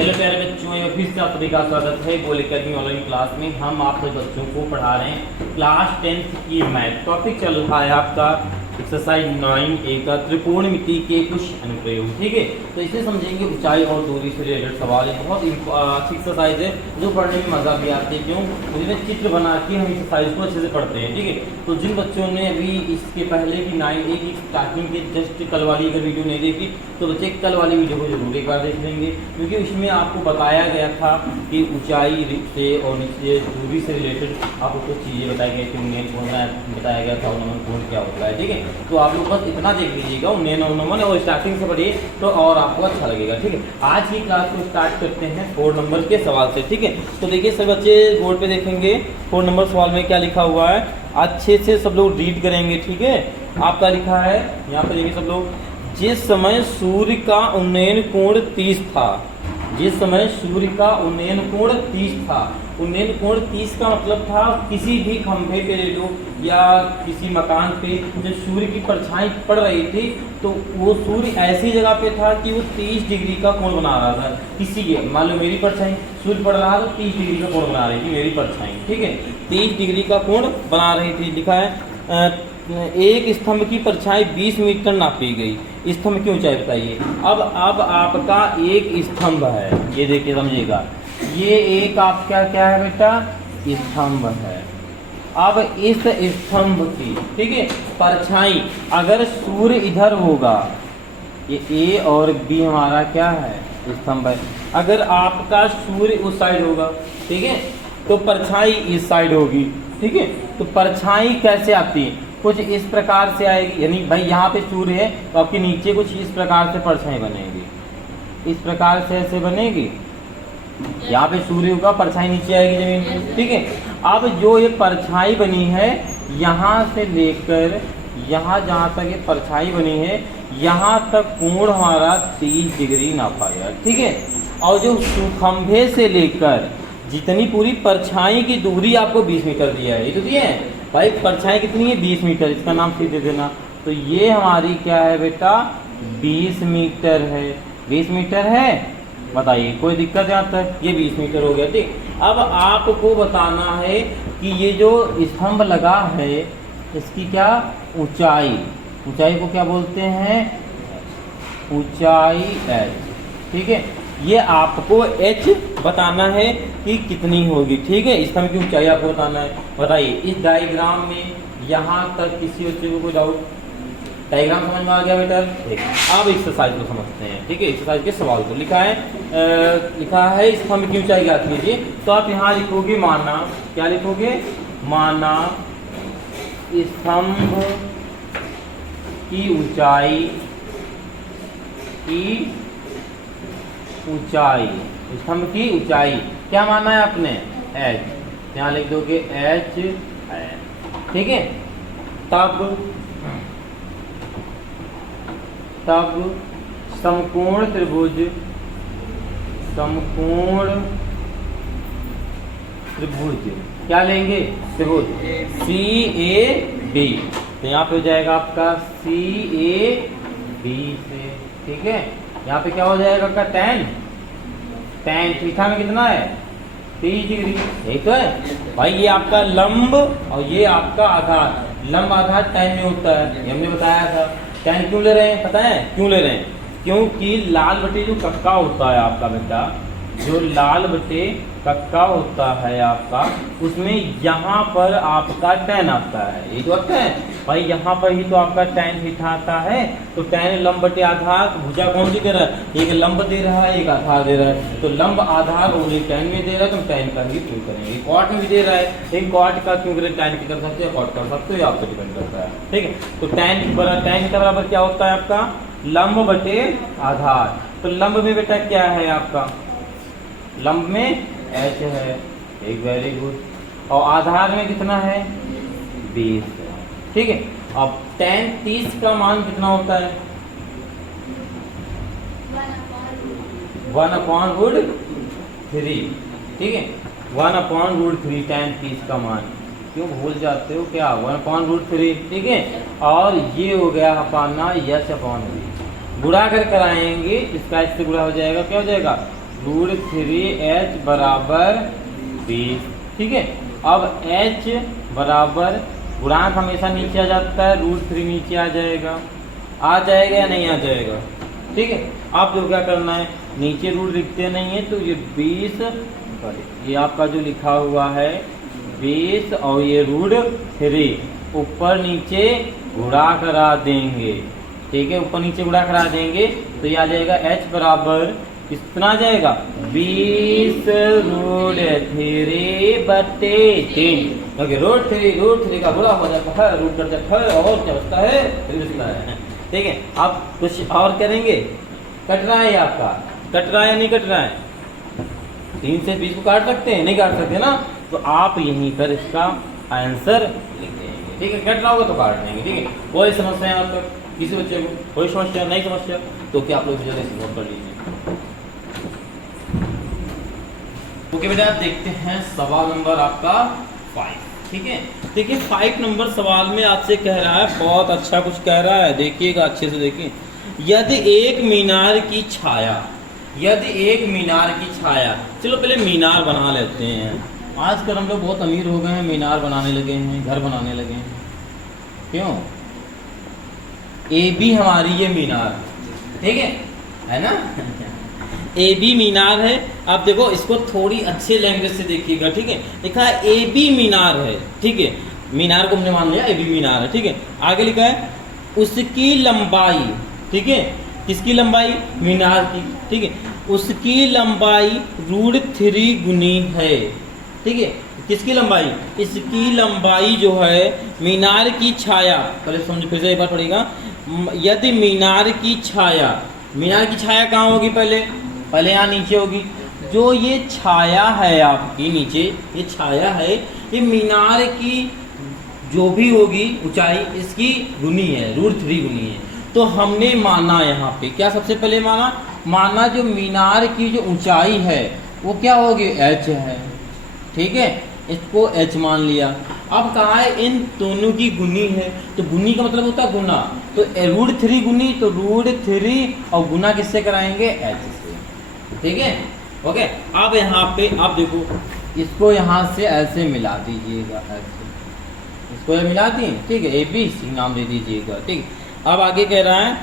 Hello प्यारे बच्चों, एक फिर से आप सभी का स्वागत है गोल एकेडमी ऑनलाइन क्लास में। हम आप सभी बच्चों को पढ़ा रहे हैं क्लास 10th की मैथ। टॉपिक चल रहा है आपका एक्सरसाइज 9A का त्रिकोणमिति के कुछ अनुप्रयोग। ठीक है, तो इसे समझेंगे ऊंचाई और दूरी से रिलेटेड सवाल है। बहुत अच्छी एक्सरसाइज है जो पढ़ने में मज़ा भी आती है। क्यों? उसमें चित्र बना के हम एक्सरसाइज को अच्छे से पढ़ते हैं। ठीक है, तो जिन बच्चों ने अभी इसके पहले की 9A की स्टार्टिंग के जस्ट कल वाली अगर वीडियो नहीं देखी तो बच्चे कल वाली वीडियो को जरूर एक बार देख लेंगे, क्योंकि उसमें आपको बताया गया था कि ऊंचाई से और नीचे दूरी से रिलेटेड आपको कुछ चीज़ें बताई गई थी। उन्हें बताया गया था उन्होंने कौन क्या होता है। ठीक है, तो आप लोग बस इतना देख लीजिएगा उन्हें और स्टार्टिंग से पढ़िए तो और आपको अच्छा लगेगा। ठीक है, आज की क्लास को स्टार्ट करते हैं 4 नंबर के सवाल से। ठीक है, तो देखिए सब बच्चे बोर्ड पे देखेंगे 4 नंबर सवाल में क्या लिखा हुआ है, अच्छे से सब लोग रीड करेंगे। ठीक है, आपका लिखा है यहाँ पर देखिए सब लोग, जिस समय सूर्य का उन्नयन कोण 30 था, जिस समय सूर्य का उन्नयन कोण 30 था। उन्नयन कोण 30 का मतलब था किसी भी खंभे पे ले लो या किसी मकान पे जब सूर्य की परछाई पड़ रही थी तो वो सूर्य ऐसी जगह पे था कि वो 30 डिग्री का कोण बना रहा था। किसी के मान लो मेरी परछाई सूर्य पड़ रहा था तो 30 डिग्री का कोण बना रही थी मेरी परछाई। ठीक है, 30 डिग्री का कोण बना रही थी। लिखा है एक स्तंभ की परछाई 20 मीटर नापी गई। स्तंभ की ऊंचाई बताइए। अब आपका एक स्तंभ है, ये देखिए समझिएगा, ये एक आपका क्या है बेटा, स्तंभ है। अब इस स्तंभ की, ठीक है, परछाई अगर सूर्य इधर होगा, ये ए और बी हमारा क्या है, स्तंभ है। अगर आपका सूर्य उस साइड होगा, ठीक है, तो परछाई इस साइड होगी। ठीक है, तो परछाई कैसे आती है, कुछ इस प्रकार से आएगी। यानी भाई यहाँ पे सूर्य है तो आपके नीचे कुछ इस प्रकार से परछाई बनेगी, इस प्रकार से ऐसे बनेगी। यहाँ पे सूर्य होगा, परछाई नीचे आएगी जमीन पे। ठीक है, अब जो ये परछाई बनी है यहाँ से लेकर यहाँ जहाँ तक ये परछाई बनी है यहाँ तक कोण हमारा 30 डिग्री नापा गया। ठीक है, और जो खंभे से लेकर जितनी पूरी परछाई की दूरी आपको 20 मीटर दिया है, ये तो दिया है भाई। परछाई कितनी है, 20 मीटर, इसका नाम सीधे दे देना। तो ये हमारी क्या है बेटा, 20 मीटर है। 20 मीटर है, बताइए कोई दिक्कत यहाँ तक, ये 20 मीटर हो गया। ठीक, अब आपको बताना है कि ये जो स्तंभ लगा है इसकी क्या ऊंचाई, ऊंचाई को क्या बोलते हैं, ऊंचाई h। ठीक है, ये आपको h बताना है कि कितनी होगी। ठीक है, स्तंभ की ऊंचाई आपको बताना है। बताइए इस डायग्राम में यहाँ तक किसी बच्चे को कोई डाउट, डायग्राम समझ में आ गया बेटा। अब एक्सरसाइज को समझते हैं। ठीक है, एक्सरसाइज के सवाल को लिखा है स्तंभ की ऊंचाई ज्ञात कीजिए। तो आप यहाँ लिखोगे माना, क्या लिखोगे, माना स्तंभ की ऊंचाई स्तंभ की ऊंचाई क्या माना है आपने, h, यहाँ लिख दोगे h है। ठीक है, तब समकोण त्रिभुज क्या लेंगे, त्रिभुज CAB। तो यहाँ पे हो जाएगा आपका CAB से। ठीक है, यहाँ पे क्या हो जाएगा आपका tan थीटा में कितना है, 30 डिग्री। यही तो है भाई, ये आपका लंब और ये आपका आधार। लंब आधार tan में होता है, ये हमने बताया था। tan क्यों ले रहे हैं, पता है क्यों ले रहे हैं, क्योंकि लाल बटे जो कक्का होता है आपका बेटा, जो लाल बटे कक्का होता है आपका, उसमें यहाँ पर आपका tan आता है। ये तो आता है भाई, यहाँ पर ही तो आपका tan थीटा आता है। तो tan लंब बटे आधार, भुजा कौन सी दे रहा है, एक लंब दे रहा है एक आधार दे रहा है। तो लंब आधार ओनली tan में दे रहा है, तो tan का ही क्यों करेंगे। कॉट में भी दे रहा है, लेकिन कॉट का क्यों करें, tan की कर सकते हैं, कॉट कर सकते हो, आप पर डिपेंड करता है। ठीक है, तो tan के बराबर क्या होता है आपका, लंब बटे आधार। तो लंब में बेटा क्या है आपका, लंब में h है, एक वेरी गुड, और आधार में कितना है, 20 है। ठीक है, अब tan 30 का मान कितना होता है, 1/√3। ठीक है, 1/√3 tan 30 का मान, क्यों भूल जाते हो क्या, 1/√3। ठीक है, और ये हो गया अपना h/v, गुणा कर कराएंगे, इसका इससे गुणा हो जाएगा, क्या हो जाएगा √3h बराबर 20। ठीक है, अब h बराबर गुणांक हमेशा नीचे आ जाता है, √3 नीचे आ जाएगा या नहीं आ जाएगा। ठीक है, आप जो क्या करना है, नीचे रूट लिखते नहीं है तो ये 20, ये आपका जो लिखा हुआ है 20 और ये √3 ऊपर नीचे गुणा करा देंगे। ठीक है, ऊपर नीचे गुणा करा देंगे तो ये आ जाएगा h बराबर कितना आ जाएगा 20 √3 बटे 3। ओके, √3 का गुणा हो जाता है, रूट कर जाता है और क्या बचता है 3 बचता है। ठीक है, आप कुछ और करेंगे, कट रहा है आपका, कट रहा है या नहीं कट रहा है? 3 से 20 को काट सकते हैं, नहीं काट सकते ना, तो आप यहीं पर इसका आंसर लिख देंगे। ठीक है, कट रहा होगा तो काट देंगे। ठीक है, कोई समस्या है अब तक किसी बच्चे को, कोई समस्या नहीं समस्या तो क्या आप लोग जल्दी से नोट कर लीजिए। ओके बेटा, आप देखते हैं सवाल नंबर आपका 5। ठीक है, देखिए 5 नंबर सवाल में आपसे कह रहा है, बहुत अच्छा कुछ कह रहा है, देखिएगा अच्छे से देखिए। यदि एक मीनार की छाया, चलो पहले मीनार बना लेते हैं। आजकल हम लोग बहुत अमीर हो गए हैं, मीनार बनाने लगे हैं, घर बनाने लगे हैं। क्यों? ए बी हमारी ये मीनार, ठीक है ना ए बी मीनार है। आप देखो इसको थोड़ी अच्छे लैंग्वेज से देखिएगा। ठीक है, लिखा है ए बी मीनार है। ठीक है, मीनार को हमने मान लिया ए बी मीनार है। ठीक है, आगे लिखा है उसकी लंबाई। ठीक है, किसकी लंबाई? मीनार की। ठीक है, उसकी लंबाई √3 गुनी है। ठीक है, किसकी लंबाई? इसकी लंबाई जो है मीनार की छाया, पहले समझ फिर से एक बार पढ़ेगा। यदि मीनार की छाया कहाँ होगी? पहले यहाँ नीचे होगी। जो ये छाया है आपकी नीचे, ये छाया है, ये मीनार की जो भी होगी ऊंचाई इसकी गुनी है, √3 गुनी है। तो हमने माना यहाँ पे क्या, सबसे पहले माना जो मीनार की जो ऊंचाई है वो क्या होगी? h है। ठीक है, इसको h मान लिया। अब कहा है इन दोनों की गुनी है, तो गुनी का मतलब होता है गुना, तो √3 गुनी, तो √3 और गुना किससे कराएंगे? h से। ठीक है, ओके। अब यहाँ पे आप देखो, इसको यहाँ से ऐसे मिला दीजिएगा, ऐसे इसको ये मिला दिए। ठीक है, ABC नाम दे दीजिएगा। ठीक, अब आगे कह रहा है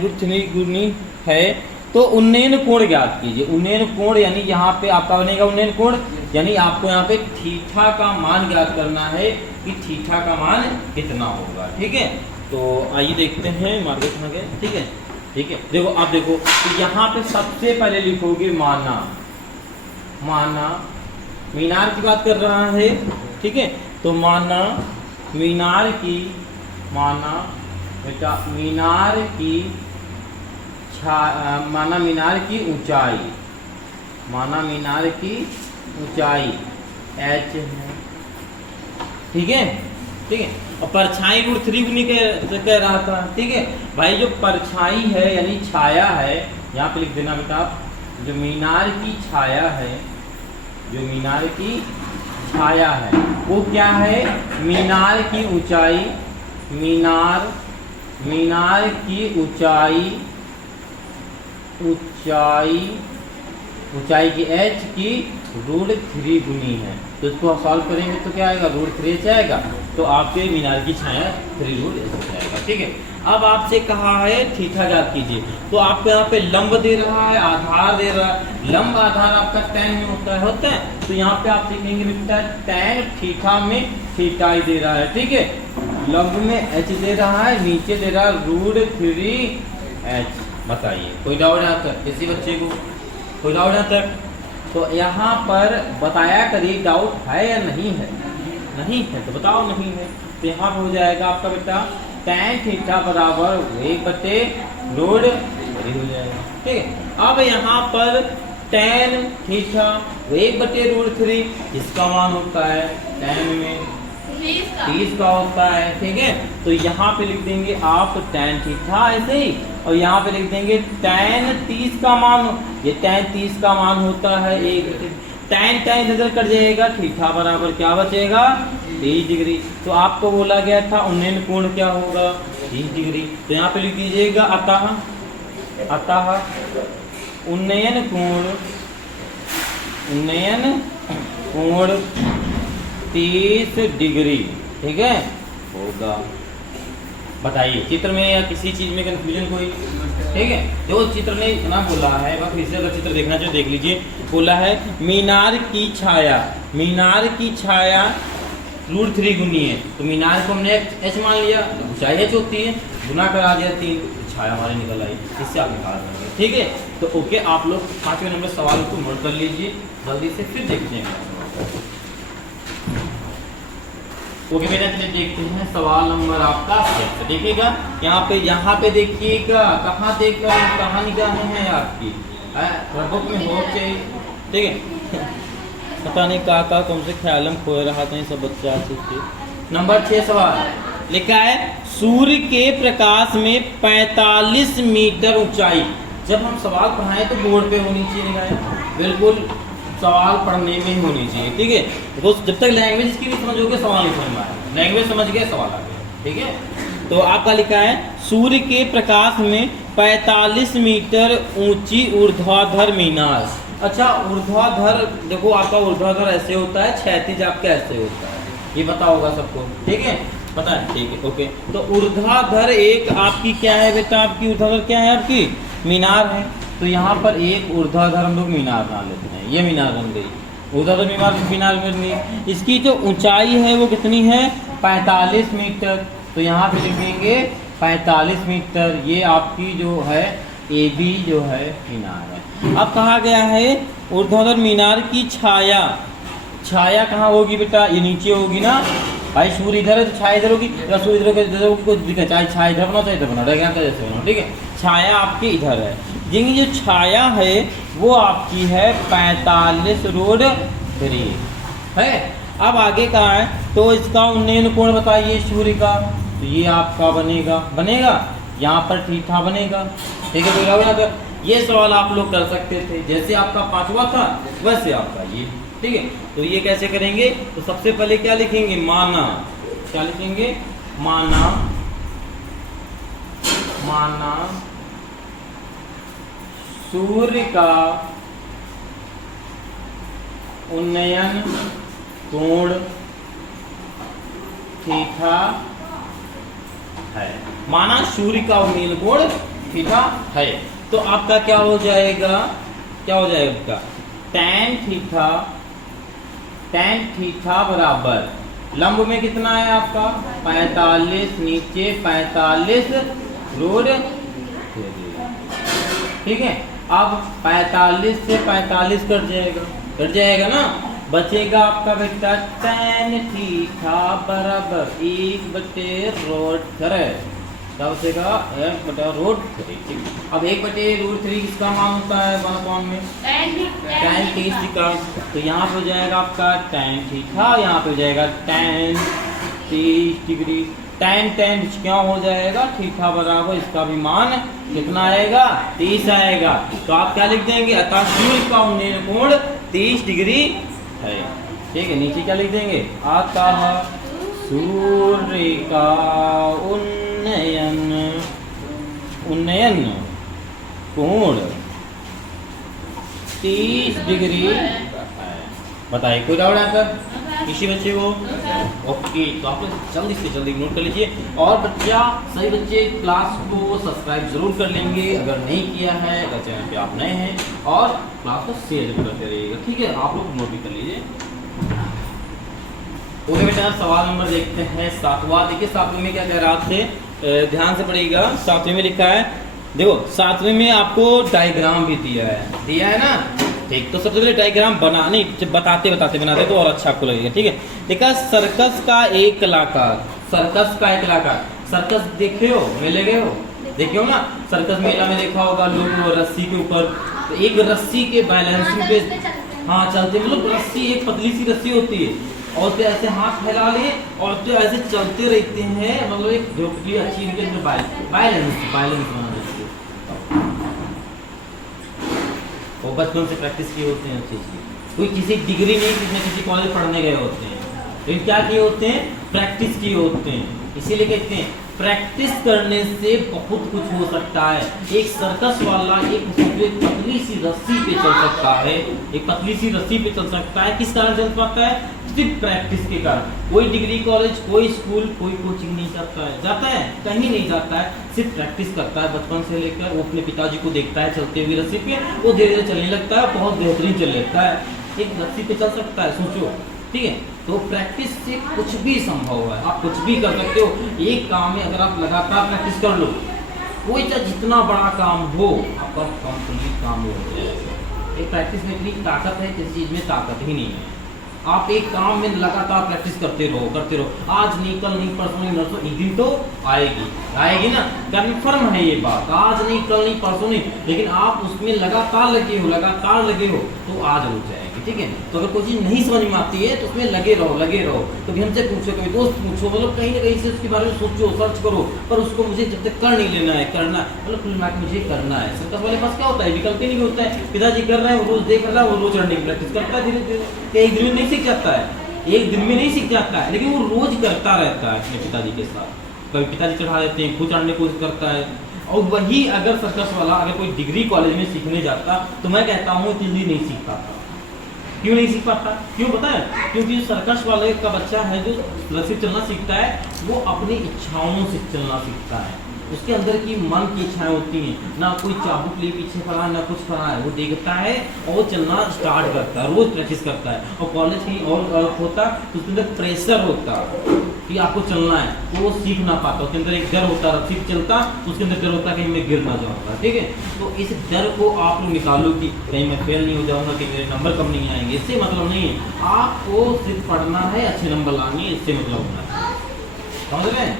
√3 गुनी है तो उन्नयन कोण ज्ञात कीजिए। उन्नयन कोण यानी यहाँ पे आपका बनेगा उन्नयन कोण, यानी आपको यहाँ पे थीटा का मान ज्ञात करना है कि थीटा का मान कितना होगा। ठीक है, तो आइए देखते हैं, मार्केट में गए। ठीक है, देखो आप देखो, तो यहाँ पे सबसे पहले लिखोगे माना मीनार की बात कर रहा है। ठीक है, तो माना मीनार की ऊंचाई h है। ठीक है, और परछाई √3 गुनी कह रहा था। ठीक है भाई, जो परछाई है यानी छाया है, यहाँ पे लिख देना बेटा, जो मीनार की छाया है वो क्या है? मीनार की ऊंचाई, मीनार की ऊंचाई की h की √3 गुनी है। तो इसको सॉल्व करेंगे तो क्या आएगा? √3h आएगा, तो आपके मीनार की छाया 3√h आएगा। ठीक है, अब आपसे कहा है थीटा ज्ञात कीजिए, तो आपको यहाँ पे लंब दे रहा है, आधार दे रहा है। लंब आधार आपका tan में होता है, तो यहाँ पे आप लिखेंगे लिखता है tan थीटा में थीटा ही दे रहा है। ठीक है, लंब में h दे रहा है, नीचे दे रहा है √3h। बताइए कोई डाउट यहाँ तक? किसी बच्चे को कोई डाउट यहाँ तक? तो यहाँ पर बताया करिए डाउट है या नहीं है। नहीं है तो बताओ नहीं है, तो यहाँ पर हो जाएगा आपका बेटा tan थीटा बराबर 1/√3 हो जाएगा। ठीक है, अब यहाँ पर tan थीटा 1/√3 इसका मान होता है tan में 30 का होता है। ठीक है, तो यहाँ पे लिख देंगे आप tan थीटा ऐसे ही, और यहाँ पे लिख देंगे tan 30 का मान, ये tan 30 का मान होता है 1 tan इधर कट जाएगा, थीटा बराबर क्या बचेगा? 30 डिग्री। तो आपको बोला गया था उन्नयन कोण क्या होगा? 30 डिग्री। तो यहाँ पे लिख दीजिएगा अतः उन्नयन कोण उन्नयन कोण 30 डिग्री, ठीक है होगा। बताइए चित्र में या किसी चीज में कंफ्यूजन कोई? ठीक है, जो चित्र ने इतना बोला है बस फिर से अगर चित्र देखना चाहिए देख लीजिए। बोला है मीनार की छाया, मीनार की छाया √3 गुनी है, तो मीनार को हमने h मान लिया, ऊंचाई h होती है, गुना करा दिया 3, छाया हमारी निकल आई, इससे आप निकाल देंगे। ठीक है, तो ओके, आप लोग 5वें नंबर सवाल को नोट कर लीजिए जल्दी से, फिर देखते हैं। ओके बेटा, चलिए देखते हैं सवाल नंबर आपका 6। देखिएगा यहाँ पे देखिएगा, कहाँ देख रहे हैं, कहाँ निगाहें हैं आपकी, बुक में हो चाहिए। ठीक है, पता नहीं का कौन से ख्याल में खो रहा था ये सब बच्चा। नंबर 6 सवाल लिखा है सूर्य के प्रकाश में 45 मीटर ऊंचाई। जब हम सवाल पढ़ाएं तो बोर्ड पे होनी चाहिए निगाहें, बिल्कुल सवाल पढ़ने में ही होनी चाहिए। ठीक है, तो जब तक लैंग्वेज इसकी नहीं समझोगे सवाल नहीं समझ में आएगा, लैंग्वेज समझ गए सवाल आ गया। ठीक है, तो आपका लिखा है सूर्य के प्रकाश में 45 मीटर ऊंची ऊर्ध्वाधर मीनार। अच्छा, ऊर्ध्वाधर देखो, आपका ऊर्ध्वाधर ऐसे होता है, क्षैतिज आपका ऐसे होता है, ये पता होगा सबको। ठीक है, पता है, ठीक है ओके। तो ऊर्ध्वाधर एक आपकी क्या है बेटा, आपकी ऊर्ध्वाधर क्या है, आपकी मीनार है। तो यहाँ पर एक ऊर्ध्वाधर हम लोग मीनार बना लेते हैं, ये मीनार बन गई, ऊर्ध्वाधर मीनार बन गई। इसकी जो ऊंचाई है वो कितनी है, 45 मीटर। तो यहाँ पे लिखेंगे 45 मीटर, ये आपकी जो है AB जो है मीनार है। अब कहा गया है ऊर्ध्वाधर मीनार की छाया, छाया कहाँ होगी बेटा, ये नीचे होगी ना भाई, सूर्य इधर है तो छाया इधर होगी, या सूर्य इधर होगी, कुछ दिक्कत, चाहे छाया इधर बनाओ चाहे इधर बनाओ, रेखा जैसे बनाओ। ठीक है, छाया आपकी इधर है, जिनकी जो छाया है वो आपकी है 45√3 है। अब आगे कहाँ है, तो इसका उन्नयन कोण बताइए सूर्य का, तो ये आपका बनेगा यहाँ पर थीटा बनेगा। ठीक है, कोई ये सवाल आप लोग कर सकते थे, जैसे आपका 5वां था वैसे आपका ये। ठीक है, तो ये कैसे करेंगे, तो सबसे पहले क्या लिखेंगे, माना, क्या लिखेंगे, माना सूर्य का उन्नयन कोण थीटा है, माना सूर्य का उन्नयन कोण थीटा है। तो आपका क्या हो जाएगा, आपका tan थीटा बराबर लंब में कितना है आपका 45, नीचे 45√3। ठीक है, अब 45 से 45 कट जाएगा ना, बचेगा आपका बेटा tan थीटा बराबर 1/√3। क्या बचेगा, 1/√3। अब 1/√3 किसका मान होता है, 1 में tan थीटा, तो यहाँ पे हो जाएगा आपका tan थीटा, यहाँ पे हो जाएगा tan 30 डिग्री। tan क्या हो जाएगा, थीटा बराबर इसका भी मान कितना आएगा, 30 आएगा। तो आप क्या लिख देंगे, अतः सूर्य का उन्नयन कोण 30 डिग्री है। ठीक है, नीचे क्या लिख देंगे, अतः सूर्य का उन्नयन कोण 30 डिग्री है। बताइए कोई डाउट आकर किसी बच्चे को? ओके, तो आप लोग जल्दी से जल्दी नोट कर लीजिए, और सही बच्चे क्लास को सब्सक्राइब जरूर कर लेंगे अगर नहीं किया है, अगर चैनल पे आप नए हैं, और क्लास को शेयर जरूर करते रहिएगा। ठीक है, आप लोग नोट भी कर लीजिए। ओके बेटा, सवाल नंबर देखते हैं 7वां। देखिए 7वें में क्या कह रहा थे, ध्यान से पढ़िएगा। 7वें में लिखा है, देखो 7वें में आपको डायग्राम भी दिया है ना। ठीक, तो सबसे पहले डायग्राम बताते तो और अच्छा आपको लगेगा। ठीक है, देखा सर्कस का एक कलाकार, सर्कस देखे हो, मेले गए हो, देखे हो ना, सर्कस मेला में देखा होगा लोग रस्सी के ऊपर, तो एक रस्सी के बैलेंसिंग पे हाँ चलते, मतलब रस्सी एक पतली सी रस्सी होती है, और तो ऐसे हाथ फैला लिए और तो ऐसे चलते रहते हैं, मतलब एक झोपड़ी अच्छी इनके बैलेंस बना देती है। वो बचपन से प्रैक्टिस किए होते हैं अच्छी चीज, कोई किसी डिग्री नहीं, किसी कॉलेज पढ़ने गए होते हैं, लेकिन क्या किए होते हैं, प्रैक्टिस किए होते हैं। इसीलिए कहते हैं प्रैक्टिस करने से बहुत कुछ हो सकता है। एक सर्कस वाला एक पतली सी रस्सी पे चल सकता है, एक पतली सी रस्सी पे चल सकता है। किस कारण चल पाता है? सिर्फ प्रैक्टिस के कारण। कोई डिग्री कॉलेज, कोई स्कूल, कोई कोचिंग नहीं जाता है, जाता है कहीं नहीं जाता है, सिर्फ प्रैक्टिस करता है बचपन से लेकर। वो अपने पिताजी को देखता है चलते हुए रस्सी पे, वो धीरे धीरे चलने लगता है, बहुत बेहतरीन चल लेता है, एक रस्सी पे चल सकता है, सोचो। ठीक है, तो प्रैक्टिस से कुछ भी संभव है, आप कुछ भी कर सकते हो। एक काम में अगर आप लगातार प्रैक्टिस कर लो, कोई चाहे जितना बड़ा काम हो, आपका कंप्लीट काम हो जाएगा। एक प्रैक्टिस में इतनी ताकत है, किसी चीज़ में ताकत ही नहीं है। आप एक काम में लगातार प्रैक्टिस करते रहो, आज नहीं, कल नहीं, परसों नहीं, नरसों, एक दिन तो आएगी ना, कन्फर्म है ये बात। आज नहीं, कल नहीं, परसों नहीं, लेकिन आप उसमें लगातार लगे हो तो आज हो जाएगी। ठीक है, तो अगर कोई चीज़ नहीं समझ में आती है तो उसमें लगे रहो। कभी हमसे पूछो, कभी दोस्त पूछो, मतलब कहीं ना कहीं से उसके बारे में सोचो, सर्च करो, पर उसको मुझे जब तक कर नहीं लेना है, करना मतलब कुल मिलाकर मुझे करना है। सर्कस वाले पास क्या होता है? विकल्प ही नहीं होता है। पिताजी कर रहे हैं, वो रोज देख रहा है, वो रोज रनिंग प्रैक्टिस करता है, धीरे धीरे एक दिन में नहीं सीख जाता है, एक दिन में नहीं सीख जाता है, लेकिन वो रोज करता रहता है अपने पिताजी के साथ। कभी पिताजी चढ़ा देते हैं, खुद चढ़ने की कोशिश करता है। और वही अगर सर्कस वाला अगर कोई डिग्री कॉलेज में सीखने जाता तो मैं कहता हूँ जल्दी नहीं सीख पाता। क्यों नहीं सीख पाता? क्यों पता है? क्योंकि सर्कस वाले का बच्चा है जो रस्सी चलना सीखता है, वो अपनी इच्छाओं से चलना सीखता है। उसके अंदर की मन की इच्छाएं होती हैं, ना कोई चाबुक लिए पीछे पड़ा है, ना कुछ पड़ा है, वो देखता है और वो चलना स्टार्ट करता है, रोज प्रैक्टिस करता है। और कॉलेज कहीं और होता तो उसके अंदर प्रेशर होता कि आपको चलना है, तो वो सीख ना पाता। उसके अंदर एक डर होता, रस्सी चलता उसके अंदर डर होता कहीं मैं गिर ना जाऊँगा। ठीक है, तो इस डर को आप लोग निकालो कि कहीं मैं फेल नहीं हो जाऊँगा, कि मेरे नंबर कम नहीं आएंगे। इससे मतलब नहीं है, आपको सिर्फ पढ़ना है, अच्छे नंबर लानी है, इससे मतलब होना है। समझ रहे हैं?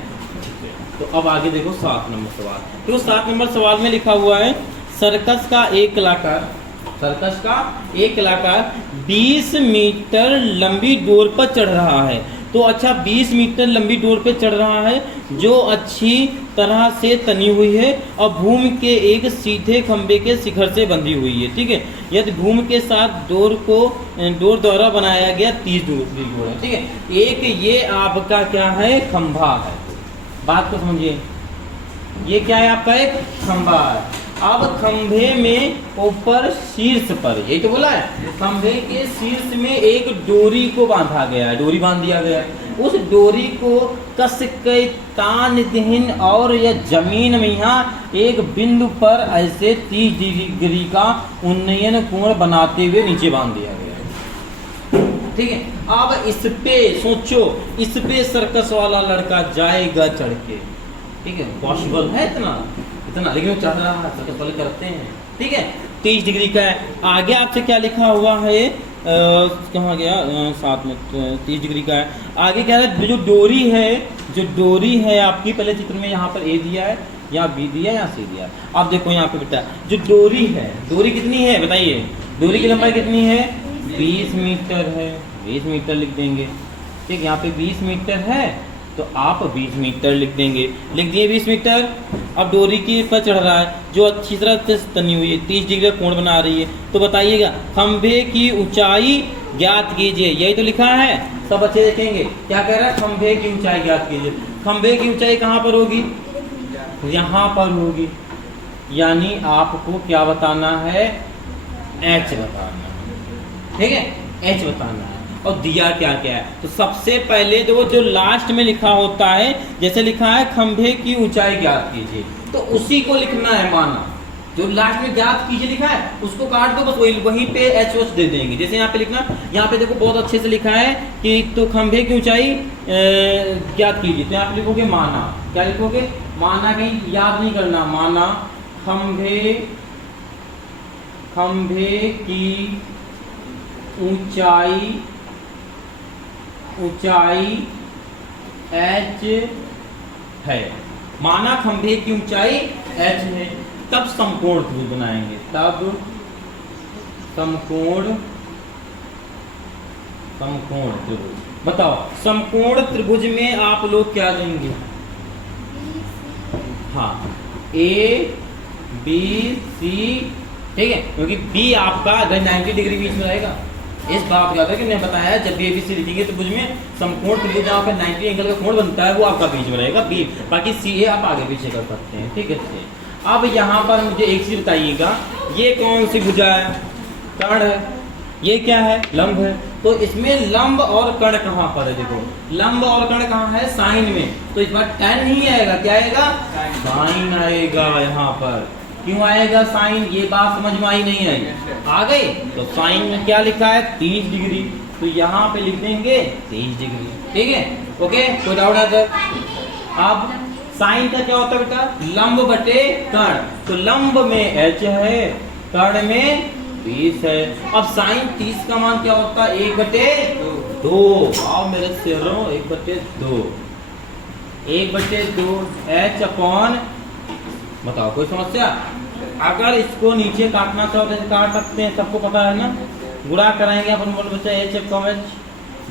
तो अब आगे देखो 7 नंबर सवाल। तो 7 नंबर सवाल में लिखा हुआ है सर्कस का एक कलाकार 20 मीटर लंबी डोर पर चढ़ रहा है। तो अच्छा, 20 मीटर लंबी डोर पर चढ़ रहा है जो अच्छी तरह से तनी हुई है और भूमि के एक सीधे खंभे के शिखर से बंधी हुई है। ठीक है, यदि भूमि के साथ डोर द्वारा बनाया गया 30 डोर है। ठीक है, एक ये आपका क्या है? खंभा है। बात को समझिए, ये क्या है? आपका एक खंभा है। अब खंभे में ऊपर शीर्ष पर, यही तो बोला है, खंभे के शीर्ष में एक डोरी को बांधा गया है, डोरी बांध दिया गया है। उस डोरी को कस के तान दहन और यह जमीन में यहाँ एक बिंदु पर ऐसे 30 डिग्री का उन्नयन कोण बनाते हुए नीचे बांध दिया गया है। ठीक है, अब इस पे सोचो, इस पे सर्कस वाला लड़का जाएगा चढ़ के। ठीक है, पॉसिबल है इतना, लेकिन वो चढ़ रहा है, सर्कस वाले करते हैं। ठीक है, 30 डिग्री का है। आगे आपसे क्या लिखा हुआ है? कहाँ गया? 7 में 30 डिग्री का है। आगे क्या है? जो डोरी है आपकी, पहले चित्र में यहाँ पर ए दिया है, यहाँ बी दिया है, यहाँ सी दिया है। आप देखो यहाँ पे बेटा, जो डोरी है, डोरी कितनी है बताइए? डोरी की लंबाई कितनी है? 20 मीटर है। 20 मीटर लिख देंगे। ठीक, यहाँ पे 20 मीटर है तो आप 20 मीटर लिख देंगे। लिख दिए 20 मीटर। अब डोरी की पर चढ़ रहा है जो अच्छी तरह से तनी हुई है, 30 डिग्री का कोण बना रही है। तो बताइएगा खंभे की ऊंचाई ज्ञात कीजिए, यही तो लिखा है। सब बच्चे देखेंगे क्या कह रहा है? खंभे की ऊंचाई ज्ञात कीजिए। खंभे की ऊंचाई कहाँ पर होगी? यहाँ पर होगी। यानी आपको क्या बताना है? एच बताना है। ठीक है, एच बताना है। और दिया क्या क्या है? तो सबसे पहले जो लास्ट में लिखा होता है, जैसे लिखा है खंभे की ऊंचाई ज्ञात कीजिए, तो उसी को लिखना है। माना जो लास्ट में ज्ञात कीजिए लिखा है उसको काट दो, बस वहीं पे एच ओच दे देंगे। जैसे यहाँ पे लिखना, यहाँ पे देखो बहुत अच्छे से लिखा है कि तो खंभे की ऊंचाई ज्ञात कीजिए, तो यहाँ पे लिखोगे माना। क्या लिखोगे? माना, कहीं याद नहीं करना। माना खंभे की ऊंचाई h है। माना खंभे की ऊंचाई h है। तब समकोण त्रिभुज बनाएंगे। तब समकोण त्रिभुज। बताओ समकोण त्रिभुज में आप लोग क्या देंगे? हाँ, A B C। ठीक है, क्योंकि B आपका 90 डिग्री बीच में रहेगा। इस बात का कि मैंने बताया जब भी एबीसी लिखेंगे तो बुझ में समकोण त्रिभुज जहाँ पे 90 एंगल का कोण बनता है वो आपका बीच में रहेगा बी, बाकी सी ए आप आगे पीछे कर सकते हैं, ठीक है। अब यहाँ पर मुझे एक चीज बताइएगा, ये कौन सी भुजा है? कर्ण है। ये क्या है? लंब है। तो इसमें लंब और कर्ण कहाँ पर है? देखो लंब और कर्ण कहाँ है? साइन में। तो इस बार tan नहीं आएगा, क्या आएगा? साइन आएगा यहाँ पर। क्यों आएगा साइन? ये बात समझ में आई नहीं आई? आ गई? तो साइन में क्या लिखा है? 30 डिग्री। तो यहाँ पे लिख देंगे 30 डिग्री, ठीक है। ओके, कोई डाउट है सर? अब साइन का क्या होता है बेटा? लंब बटे कर्ण। तो लंब में h है, कर्ण में 20 है। अब साइन 30 का मान क्या होता है? 1/2। आओ मेरे शेरों, 1/2। 1/2 h अपॉन, बताओ कोई समस्या? अगर इसको नीचे काटना चाहो तो काट सकते हैं, सबको पता है ना। गुणा कराएंगे अपन, बोल बच्चा h अपॉन h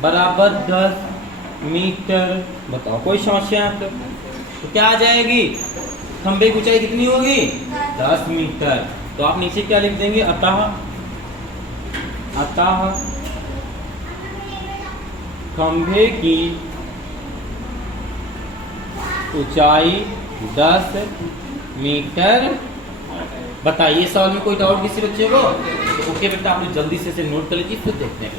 बराबर 10 मीटर। बताओ कोई समस्या है? तो क्या आ जाएगी? खंबे की ऊंचाई कितनी होगी? 10 मीटर। तो आप नीचे क्या लिख देंगे? अतः खंबे की ऊंचाई 10 मीटर। बताइए सवाल में कोई डाउट किसी बच्चे को? तो ओके बेटा, आप लोग जल्दी से इसे नोट कर लीजिए, फिर देखते हैं।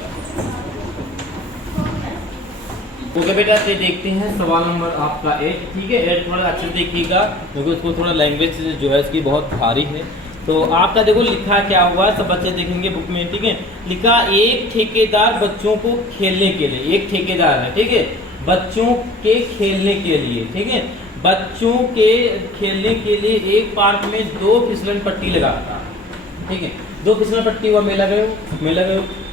ओके बेटा, तो देखते हैं सवाल नंबर आपका 8, ठीक है। 8 थोड़ा अच्छे से देखिएगा क्योंकि उसको थोड़ा लैंग्वेज जो है इसकी बहुत भारी है। तो आपका देखो लिखा क्या हुआ है, सब बच्चे देखेंगे बुक में, ठीक है। लिखा एक ठेकेदार बच्चों को खेलने के लिए, एक ठेकेदार है, ठीक है, बच्चों के खेलने के लिए, ठीक है, बच्चों के खेलने के लिए एक पार्क में 2 फिसलन पट्टी लगाता, ठीक है। 2 फिसलन पट्टी हुआ, मेला गए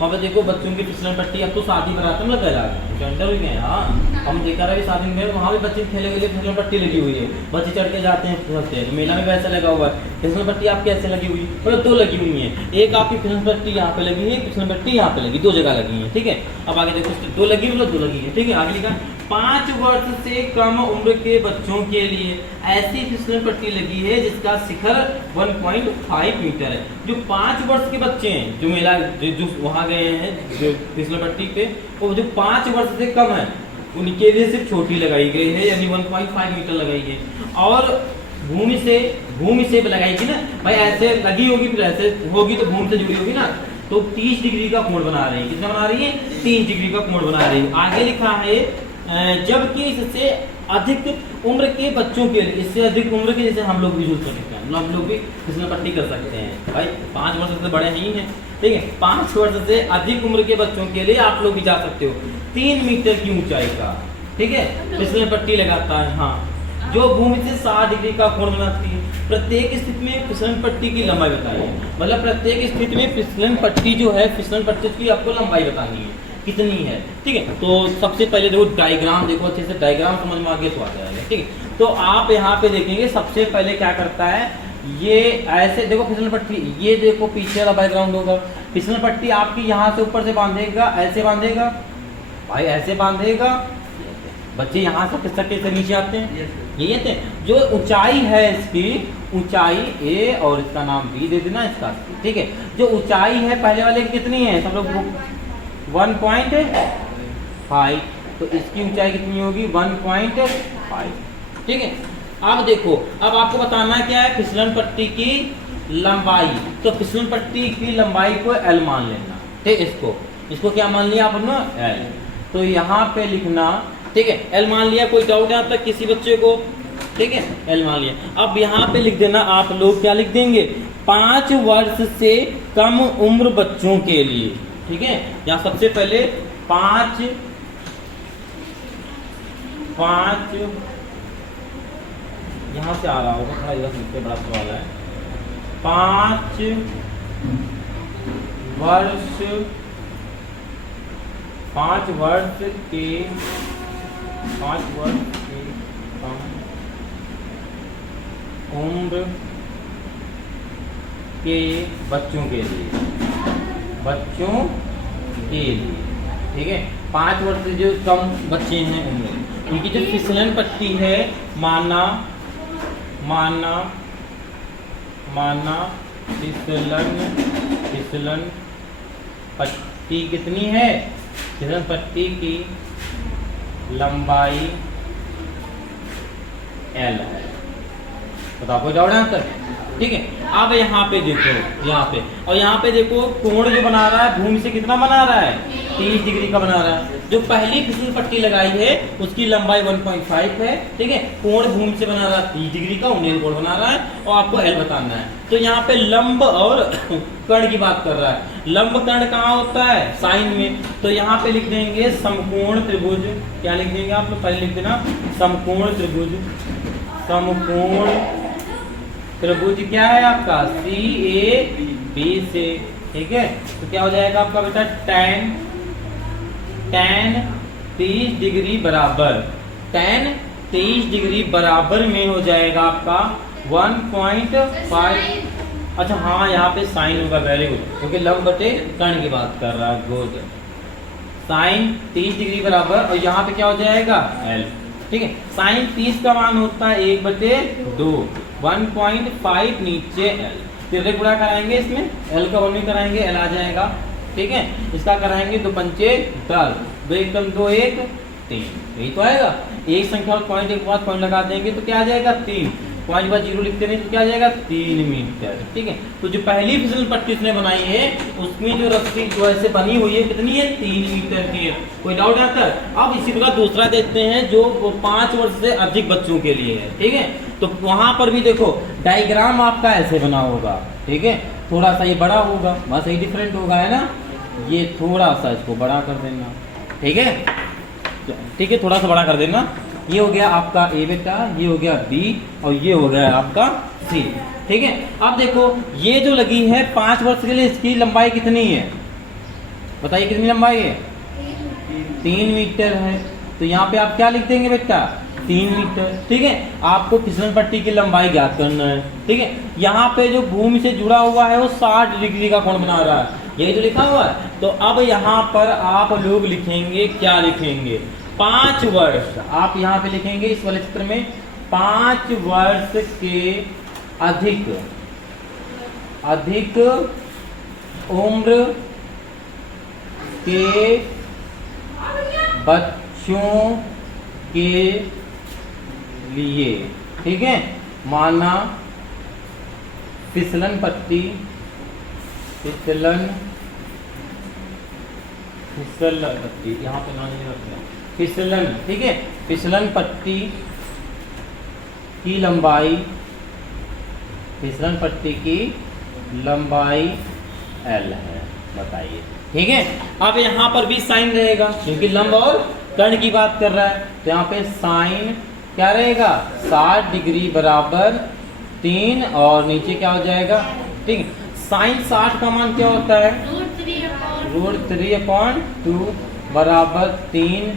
वहाँ पे देखो बच्चों की फिसलन पट्टी। अब तो शादी बरात में लगा अंदर हुई है। हाँ, हम देखा रहे शादी में, वहाँ भी बच्चे खेलने के लिए फिसलन पट्टी लगी हुई है, बच्चे चढ़ के जाते हैं। तो मेला में वैसा लगा हुआ है। फिसलन पट्टी आपकी ऐसे लगी हुई, मतलब 2 लगी हुई है। एक आपकी फिसलन पट्टी यहाँ पे लगी है, फिसलन पट्टी यहाँ पे लगी, 2 जगह लगी है, ठीक है। अब आगे देखो 2 लगी, मतलब 2 लगी है, ठीक है। आगे लिखा 5 वर्ष से कम उम्र के बच्चों के लिए ऐसी फिसलन पट्टी लगी है जिसका शिखर 1.5 मीटर है। जो 5 वर्ष के बच्चे हैं, जो मेला जो वहाँ गए हैं जो फिसलन पट्टी पे, वो जो 5 वर्ष से कम है उनके लिए सिर्फ छोटी लगाई गई है, यानी 1.5 मीटर लगाई है। और भूमि से लगाएगी ना भाई, ऐसे लगी होगी फिर ऐसे होगी तो भूमि से जुड़ी होगी ना। तो 30 डिग्री का कोण बना रही है। कितना बना रही है? 30 डिग्री का कोण बना रही है। आगे लिखा है जबकि इससे अधिक उम्र के बच्चों के लिए, इससे अधिक उम्र के, जैसे हम लोग भी यूज कर सकते हैं, हम लोग भी फिसलन पट्टी कर सकते हैं भाई, 5 वर्ष से बड़े नहीं हैं, ठीक है। 5 वर्ष से अधिक उम्र के बच्चों के लिए आप लोग भी जा सकते हो 3 मीटर की ऊंचाई का, ठीक है, फिसलन पट्टी लगाता है। हाँ, जो भूमि से 60 डिग्री का कोण बनाती है। प्रत्येक स्थिति में फिसलन पट्टी की लंबाई बताइए, मतलब प्रत्येक स्थिति में फिसलन पट्टी जो है, फिसलन पट्टी की आपको लंबाई बतानी है कितनी है, ठीक है। तो सबसे पहले देखो डायग्राम, देखो अच्छे से डायग्राम समझ में आ गया तो आ जाएगा, ठीक है। तो आप यहाँ पे देखेंगे सबसे पहले क्या करता है, ये ऐसे देखो फिसलन पट्टी, ये देखो पीछे वाला बैकग्राउंड होगा। फिसलन पट्टी आपकी यहाँ से ऊपर से बांधेगा, ऐसे बांधेगा भाई, ऐसे बांधेगा। बच्चे यहाँ से खिसक से नीचे आते हैं, ये थे। जो ऊंचाई है इसकी, ऊंचाई ए और इसका नाम बी दे देना इसका, ठीक है। जो ऊंचाई है पहले वाले की कितनी है, सब लोग 1.5, तो इसकी ऊंचाई कितनी होगी? 1.5, ठीक है। अब देखो, अब आपको बताना क्या है, फिसलन पट्टी की लंबाई। तो फिसलन पट्टी की लंबाई को L मान लेना, ठीक। इसको क्या मान लिया आपने? L। तो यहाँ पे लिखना, ठीक है, L मान लिया। कोई डाउट है आप तक किसी बच्चे को? ठीक है, L मान लिया। अब यहाँ पे लिख देना आप लोग, क्या लिख देंगे? 5 वर्ष से कम उम्र बच्चों के लिए, ठीक है। यहाँ सबसे पहले 5 यहाँ से आ रहा होगा, थोड़ा इधर सबसे बड़ा सवाल है। 5 वर्ष के कम उम्र के बच्चों के लिए, ठीक है। 5 वर्ष से जो कम बच्चे हैं उम्र, उनकी जो फिसलन पट्टी है, माना फिसलन पट्टी कितनी है, फिसलन पट्टी की लंबाई L है। बताओ कोई डाउट है यहाँ तक? ठीक है। अब यहाँ पे देखो, यहाँ पे और यहाँ पे देखो कोण जो बना रहा है भूमि से कितना बना रहा है, 30 डिग्री का बना रहा है। जो पहली फिसल पट्टी लगाई है उसकी लंबाई 1.5 है। ठीक है। कोण भूमि से बना रहा है 30 डिग्री का, उन्हें कोण बना रहा है और आपको L बताना है। तो यहाँ पे लंब और कर्ण की बात कर रहा है। लंब कर्ण कहाँ होता है, साइन में। तो यहाँ पे लिख देंगे समकोण त्रिभुज। क्या लिख देंगे आप लोग, पहले लिख देना समकोण त्रिभुज। समकोण त्रिभुज क्या है आपका, CAB से। ठीक है। तो क्या हो जाएगा आपका बेटा, tan 30 डिग्री बराबर, tan 30 डिग्री बराबर में हो जाएगा आपका 1.5। अच्छा हाँ, यहाँ पे साइन होगा, वेरी गुड, क्योंकि लंब बटे कर्ण की बात कर रहा है। गुड। साइन 30 डिग्री बराबर और यहाँ पे क्या हो जाएगा, L। ठीक है। साइन 30 का मान होता है 1/2, 1.5 नीचे L। फिर गुणा कराएंगे, इसमें L का 1 कराएंगे, L आ जाएगा। ठीक है। इसका कराएंगे 2 पंचे 10, 2 1 2 1 3, यही तो आएगा। एक संख्या और पॉइंट एक बाद पॉइंट लगा देंगे तो क्या आ जाएगा, 3। 5 बाद 0 लिखते नहीं तो क्या आ जाएगा, 3 मीटर। ठीक है। तो जो पहली फिसल पट्टी उसने बनाई है उसमें जो रस्सी जो ऐसे बनी हुई है कितनी है, 3 मीटर की है। कोई डाउट आता है? अब इसी प्रकार दूसरा देखते हैं जो 5 वर्ष से अधिक बच्चों के लिए है। ठीक है। तो वहां पर भी देखो डायग्राम आपका ऐसे बना होगा। ठीक है। थोड़ा सा ये बड़ा होगा, बस यही डिफरेंट होगा, है ना। ये थोड़ा सा इसको बड़ा कर देना। ठीक है। ठीक है, थोड़ा सा बड़ा कर देना। ये हो गया आपका A बेटा, ये हो गया B और ये हो गया आपका C। ठीक है। अब देखो ये जो लगी है 5 वर्ष के लिए, इसकी लंबाई कितनी है, बताइए कितनी लंबाई है, 3 मीटर है। तो यहाँ पे आप क्या लिख देंगे बेटा, 3 मीटर। ठीक है। आपको फिसलन पट्टी की लंबाई ज्ञात करना है। ठीक है। यहाँ पे जो भूमि से जुड़ा हुआ है वो 60 डिग्री का कोण बना रहा है, यही जो लिखा हुआ है। तो अब यहाँ पर आप लोग लिखेंगे, क्या लिखेंगे, 5 वर्ष। आप यहाँ पे लिखेंगे इस वाले चित्र में 5 वर्ष के अधिक उम्र के बच्चों के लिए। ठीक है। माना फिसलन पट्टी यहाँ पे नाम नहीं रखते हैं, फिसलन। ठीक है। फिसलन पट्टी की लंबाई, फिसलन पट्टी की लंबाई L है, बताइए। ठीक है। अब यहाँ पर भी साइन रहेगा क्योंकि लंब और कर्ण की बात कर रहा है। तो यहाँ पे साइन क्या रहेगा, 60 डिग्री बराबर 3 और नीचे क्या हो जाएगा। ठीक है। साइन 60 का मान क्या होता है, √3/2 बराबर 3।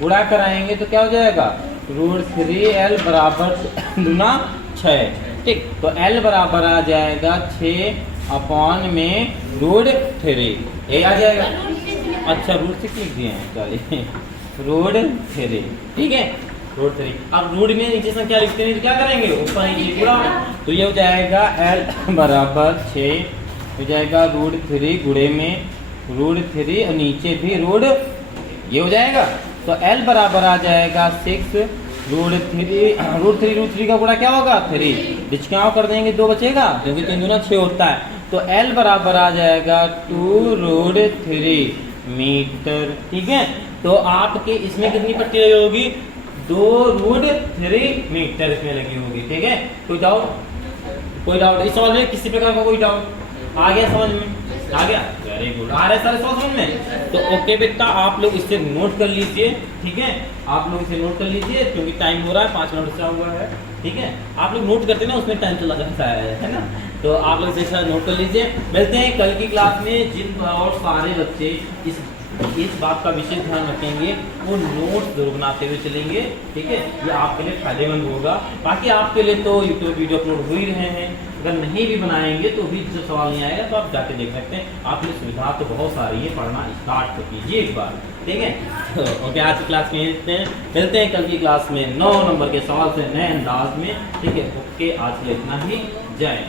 गुणा कराएंगे तो क्या हो जाएगा, √3L बराबर 6। ठीक। तो L बराबर आ जाएगा 6/में √3, ये आ जाएगा। अच्छा √6 लिख दिए हैं, सॉरी, √3। ठीक है। √3। अब रूट में नीचे संख्या लिखते हैं तो क्या करेंगे, ऊपर नीचे गुणा। तो ये हो जाएगा L बराबर 6 हो जाएगा √3 गुणे में √3 और नीचे भी ये हो जाएगा। तो L बराबर आ जाएगा 6 √3 का गुणा क्या होगा, 3। डिस्काउंट कर देंगे, 2 बचेगा क्योंकि 3 दूना 6 होता है। तो L बराबर आ जाएगा 2√3 मीटर। ठीक है। तो आपके इसमें कितनी पट्टी लगी होगी, 2√3 मीटर इसमें लगी होगी। ठीक है। कोई डाउट इस सवाल में, किसी प्रकार का कोई डाउट आ गया समझ में, आ गया, वेरी गुड, आ रहा है सारे सवाल समझ में। तो ओके बेटा, आप लोग इसे नोट कर लीजिए। ठीक है। आप लोग इसे नोट कर लीजिए क्योंकि टाइम हो रहा है, 5 मिनट बचा हुआ है। ठीक है। आप लोग नोट करते ना, उसमें टाइम चला जाता है ना। तो आप लोग इसे नोट कर लीजिए। मिलते हैं कल की क्लास में, जिन और सारे बच्चे इस बात का विशेष ध्यान रखेंगे, वो नोट्स जरूर बनाते हुए चलेंगे। ठीक है। ये आपके लिए फायदेमंद होगा। बाकी आपके लिए तो यूट्यूब वीडियो अपलोड हो ही रहे हैं, अगर नहीं भी बनाएंगे तो भी जो सवाल नहीं आएगा तो आप जाके देख सकते हैं। आपके लिए सुविधा तो बहुत सारी है, पढ़ना स्टार्ट तो कीजिए एक बार। ठीक है। तो ओके, आज की क्लास में मिलते हैं कल की क्लास में 9 नंबर के सवाल से नए अंदाज में। ठीक है। ओके, आज के लिए इतना ही, जय।